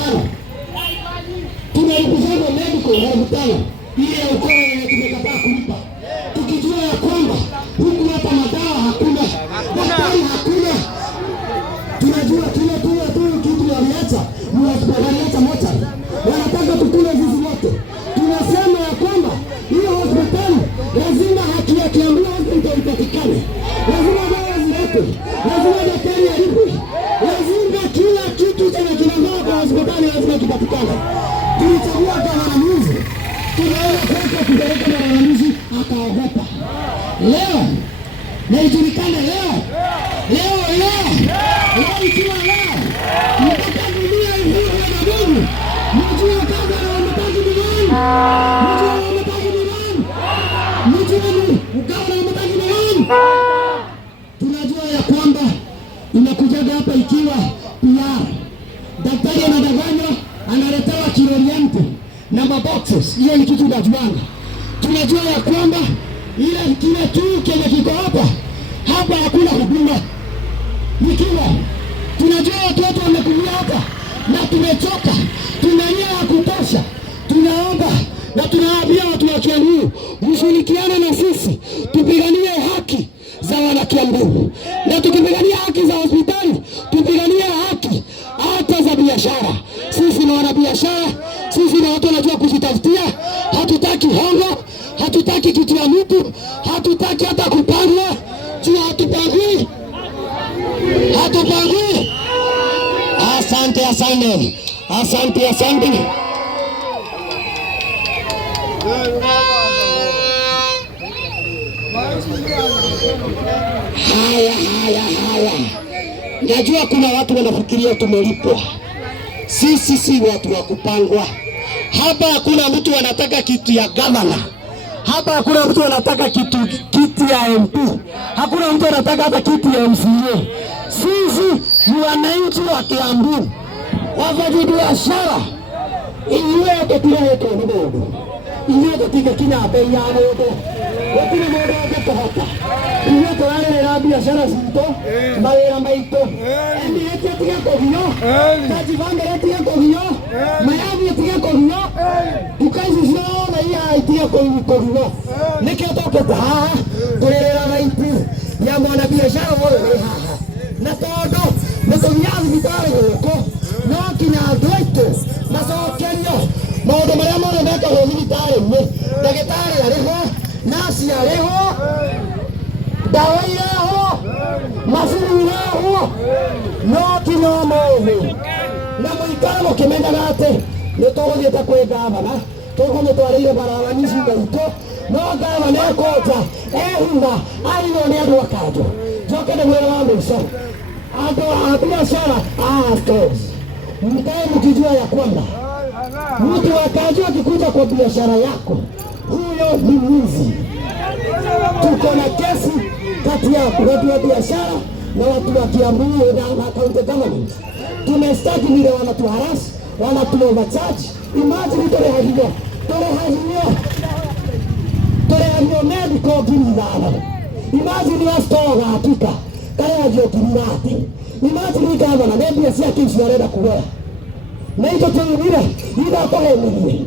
tano. Tunaipuzana medical elfu tano. Ile ya ukora yenye tumekataa kulipa. Tukijua ya kwamba huku hapa madawa hakuna, daktari hakuna. Tunajua kile tu kitu waliacha, waliacha mocha. Wanataka tukule sisi wote. Tunasema ya kwamba hiyo hospitali lazima haki ya Kiambu hospital ipatikane. Lazima dawa ziletwe. Lazima daktari alipwe. Lazima kila kitu chenye kinafaa kwa hospitali lazima kipatikane. Tulichagua gavana Mwizi. Tunaona kwamba kupeleka gavana Mwizi akaogopa. Leo na ijulikane leo ikiwa leo mpaka dunia ivuke na Mungu. Mjue kaza na wametaji duniani. Tunajua ya kwamba inakujaga hapa ikiwa PR. Daktari anadanganywa, analetewa kilorianti na maboxes. Hiyo ni kitu tunajuanga. Tunajua ya kwamba ile kile tu kenye kiko hapa hakuna huduma. Nikiwa tunajua watoto wamekuja hapa na tumechoka, tuna nia ya kutosha. Tunaomba na tunawaambia watu wa Kiambu mshirikiane na sisi, tupiganie haki za wana Kiambu, na tukipigania haki za hospitali tupiganie haki hata za biashara. Sisi ni wana biashara, sisi ni watu wanajua kujitafutia. Hatutaki hongo, hatutaki kitu ya mtu, hatutaki hata kupangwa. Hatupangwi. Asante. Haya. Najua kuna watu wanafikiria tumelipwa. Sisi si watu wa kupangwa. Hapa hakuna mtu anataka kitu ya gavana. Hapa hakuna mtu anataka kiti ya MP. Hakuna mtu anataka hata kiti ya MCA. Sisi ni wananchi wa Kiambu. Wafanyi biashara. Iwe tutia yetu ndogo. Iwe tutika kina bei ya ndogo. Wakina mmoja hapa. Iwe tuanze biashara zito, mawera maito. Ndi yetu tia kogio. Tajivanga yetu tia kogio. Mayabu yetu tia kogio. Tukazi zao na iya tia kogio. Nikitoka hapa, tulelera maiti ya mwana biashara wao. Na todo, msonyazi vitale huko. Na kinya doito, masokenyo. Maodo maramo na ndaka hospitali mwe. Daktari aliho, nasi aliho. Dawa yao, masini yao. No kinya maodo. Na mwikano kimenda nate. Nitoje takwe gavana. Toko mtwarire barabara nisi ngaito. No gavana kota. Ehunda, ayo ni adu wakajo. Joke de mwela mwisho. Biashara mkae mkijua ya kwamba mtu akajua akikuja kwa biashara yako, huyo ni mwizi. Tuko na kesi kati ya watu wa biashara na watu wa Kiambu na county government. Tumestaki vile wanatuharasi, wanatuovercharge. Imagine torehagio medical gilidana. Imagine ya store hakika kaya jio kirati. Imagine gavana nebia sia kinsi arenda kugoya. Na ito tunyire ida tohe mimi.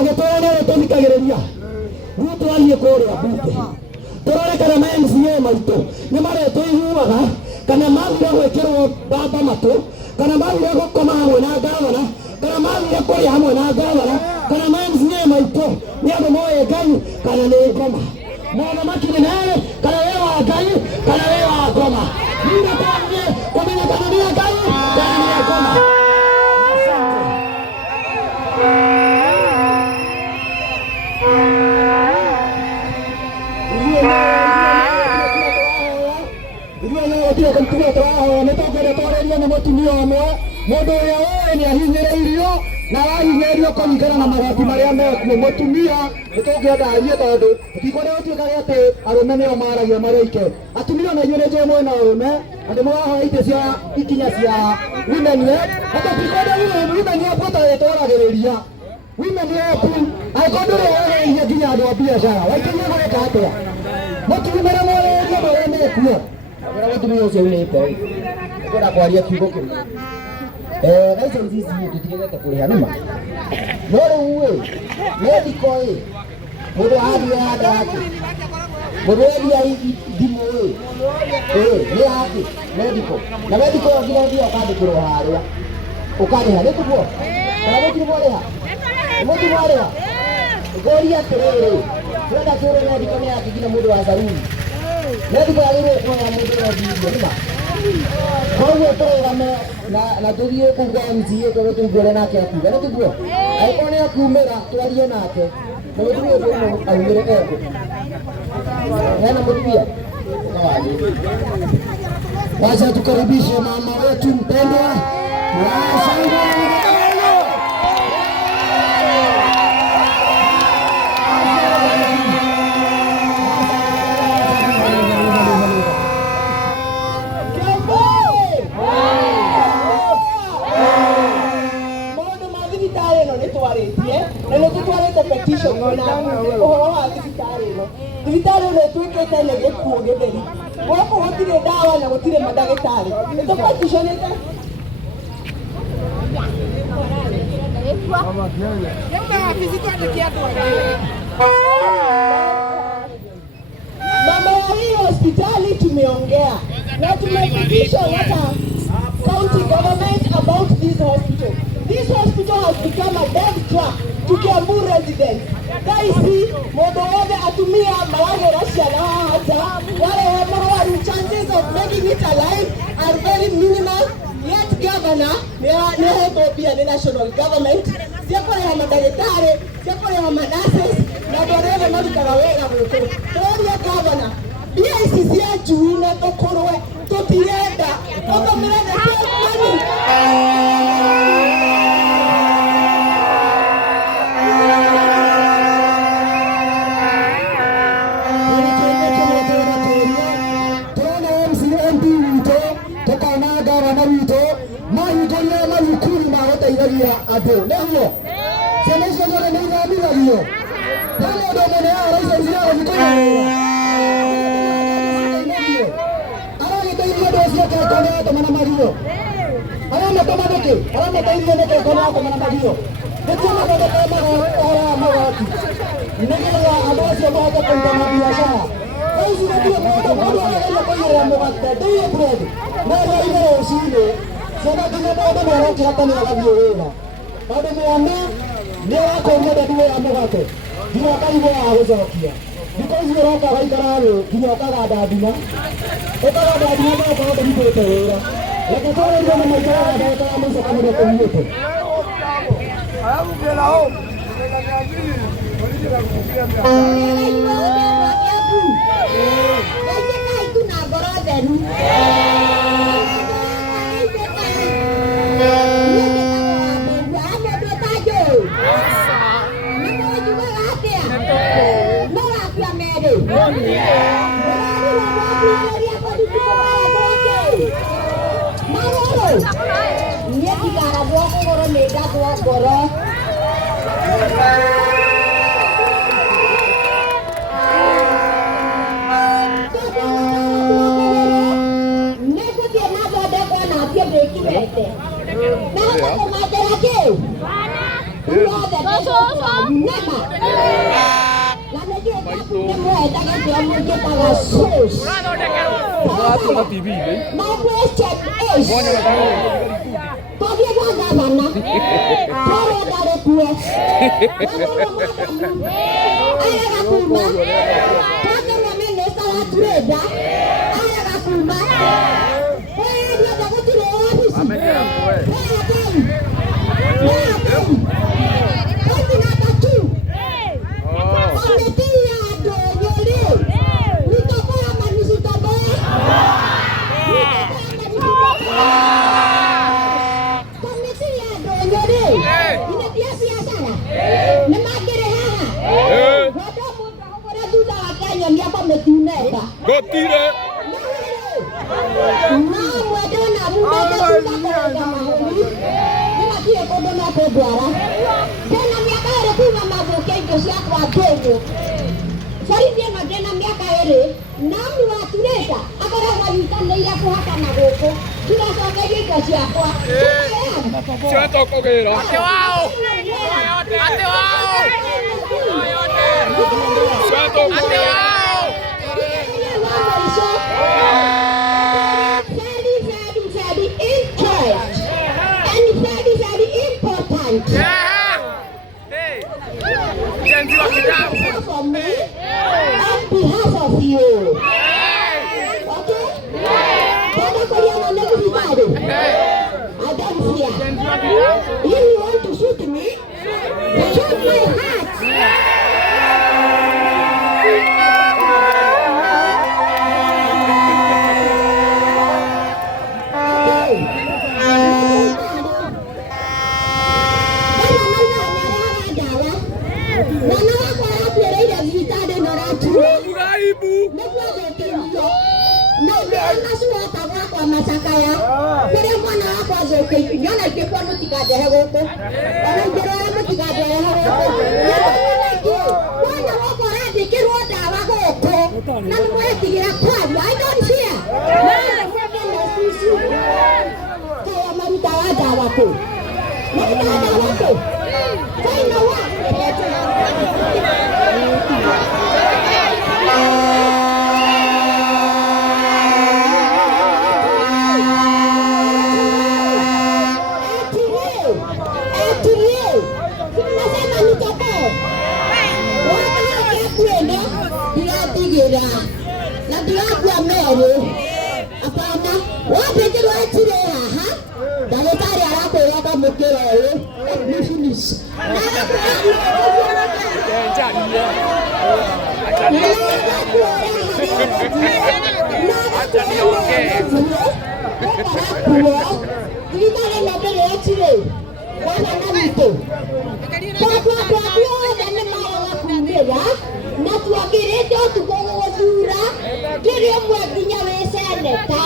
Agetoya na tonikagereria. Ruto aliye kore abute. Torore kana MCA maito. Ni mare toihuaga kana mabira gwekero baba mato. Kana mabira gukoma hamwe na gavana. Kana mabira kore hamwe na gavana. Kana MCA maito. Ni abo moye ganyu kana ne goma. Mwana makine nale kana wewa ganyu kana wewa goma. Nina kanje kwa mimi kanania ganyu kana ne goma. Ndio kumtumia traho netoka toreria na mutumia omwe mundu uria woe ni ahinyiriirio na wahinyiriirio kuringana na magoti maria mekuo mutumia nitungiendarie tondu tikore utuikaga ati arume nio maragia maria ike atumia na inyuĩ nĩ mwena ũrũme andũ mũrahoya itĩ cia ikinya cia women rep ata tikore women rep gũtagĩtwaragĩrĩria women rep angĩkorwo ndũrĩ woereire nginya andũ a biacara waikirie gwĩka atĩa mũkiumĩra mwoererie marĩa mekuo Agora tu meu seu leite aí. Agora quaria que vou comer. license hizi tutigete kuriha nima no riu medical mundu hadi hada yake mundu ya dimu ni haki medical na medical ngira ndio akandikirwo haria ukariha ni tuguo kana mutirwo riha mutirwo riha goria tiriri twenda turu medical ni haki kila mundu wa zaruni medical agirwo kuoya mundu wa video nima koguo turugame na tuthie kuga MCA tugutungure nake akuga ni tuguo aiko ni akumira twarie nake mutumia uyu aumire eko yana mutumia wacha tukaribishe mama wetu mpendwa petition na uhoro wa thibitari no twikete ne gikuo githeri goko gutire dawa na gutire madagitari ito petition ita mama hii hospitali tumeongea na tumefikisha hata county government about this hospital. This hospital has become a dead trap to Kiambu residents. Guys, mundu wothe atumia maragera ciana hata wale marwaru chances of making it alive are very minimal. Yet governor nehetwo pia ni national government ciakoreha madagitari ciakoreha manurses na andũ arĩa othe marutaga wĩra gũkũ. Tũroria governor mbia ici cia njui na tũkũrwe tũtirenda ũtũmĩre the same money. Ado ndio sema hizo zote ni ndio hiyo ndio ndio mwana yao rais yao mkono ara ndio ndio ndio sio kwa kwa maana mario ara na kama doke ara na ndio ndio kwa kwa maana mario ndio na kwa ara mawati ndio abasi ambao kwa biashara hizi ndio moja moja ile kwa mawati ndio bread na ile usile sema ndio moja moja hata ni wavyo bado mwana ni wako mmoja ndio amogate ndio akaibwa ahozokia because we roka waikarawe ndio akaga dadina okaga dadina kwa bado ndio tera lakini kwa ndio mmoja ndio kama mmoja kama ndio kumyoto alafu bila hao Sio tokogero. Ate wao. Ate wao. Sio tokogero. Hey. For me, on behalf of you. Okay? I don't fear. If you want to shoot me, shoot my heart. Masakaya, kore mwana wako azoke, nyona ikekwa mutikade hegoko, orengero ya mutikade hegoko, mwana wako radi kirwada wagoko, nani mwe tigira kwadi, I don't fear. Kaya maruta wada wako, maruta wada wako, kaya na wa. Na diagwa mere apana wapekero atire haha daletari arakwira ka mukero uyu finish na tuagirite tugogothura kiri mwenginya we seneta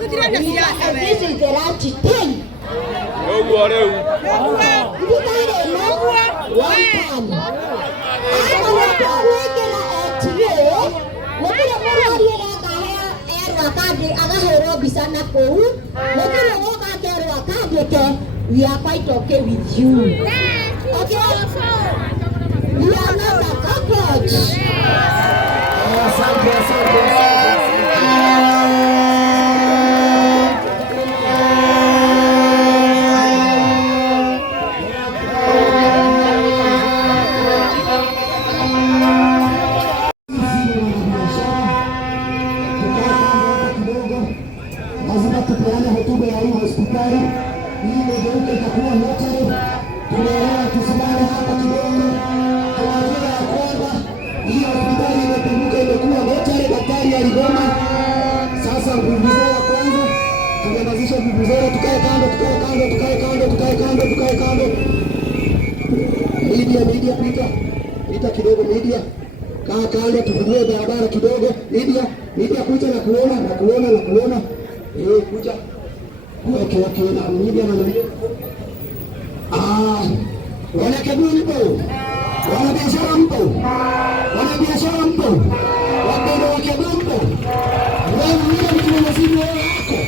tutirenda siasa we this is the right time Oguo riu ndikare no one time ako wekera etire mukire murari rakahe erwa kandi agahero bica na kou mukire woka kerwa kandi ke we are quite okay with you. Okay, you are not a cockroach. Lazima tupeane hotuba ya hii hospitali ili nigeuke ikakuwa notary. Tunaelewa tusimame hapa kidogo, tunaelewa ya kwamba hii hospitali imependuka imekuwa notary. Daktari aligoma, sasa vuvuzela kwanza, tumeanzisha vuvuzela, tukae kando, tukae kando, tukae kando, tukae kando, tukae kando. Media pita kidogo, media kaa kando, tufungue barabara kidogo. Media kuja na kuona kuja. Okay, na media na Wanakebu mpo, wanabiashara mpo, wapendo wa Kebu mpo, wewe mtu mzima wako